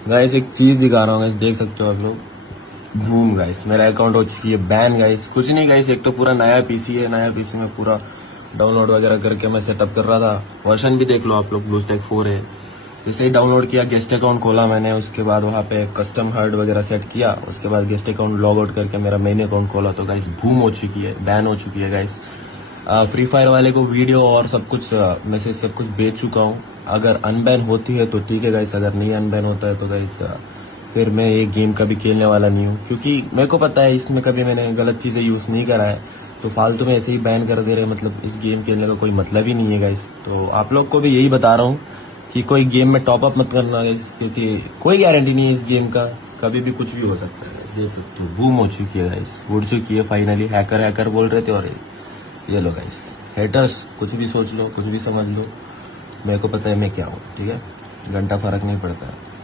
Guys एक चीज दिखा रहा हूँ गाइस, देख सकते हो आप लोग। बूम गाइस, मेरा अकाउंट हो चुकी है बैन गाइस। कुछ नहीं गाइस, एक तो पूरा नया पीसी है, नया पीसी में पूरा डाउनलोड वगैरह करके मैं सेटअप कर रहा था। वर्जन भी देख लो आप लोग, ब्लूस्टैक 4 है। जैसे ही डाउनलोड किया, गेस्ट अकाउंट खोला मैंने, उसके बाद वहाँ पे कस्टम हर्ड वगैरह सेट किया, उसके बाद गेस्ट अकाउंट लॉग आउट करके मेरा मेन अकाउंट खोला तो गाइस बूम हो चुकी है, बैन हो चुकी है गाइस। फ्री फायर वाले को वीडियो और सब कुछ मैसेज सब कुछ भेज चुका हूँ। अगर अनबैन होती है तो ठीक है गाइस, अगर नहीं अनबैन होता है तो गाइस फिर मैं ये गेम कभी खेलने वाला नहीं हूँ, क्योंकि मेरे को पता है इसमें कभी मैंने गलत चीज़ें यूज़ नहीं करा है। तो फालतू में ऐसे ही बैन कर दे रहे, मतलब इस गेम खेलने का कोई मतलब ही नहीं है गाइस। तो आप लोग को भी यही बता रहा हूँ कि कोई गेम में टॉपअप मत करना गाइस, क्योंकि कोई गारंटी नहीं है इस गेम का, कभी भी कुछ भी हो सकता है। देख सकते हो बूम हो चुकी है गाइस, उड़ चुकी है फाइनली। हैकर हैकर बोल रहे थे और ये लो गाइस। हेटर्स कुछ भी सोच लो, कुछ भी समझ लो, मेरे को पता है मैं क्या हूँ, ठीक है। घंटा फर्क नहीं पड़ता है।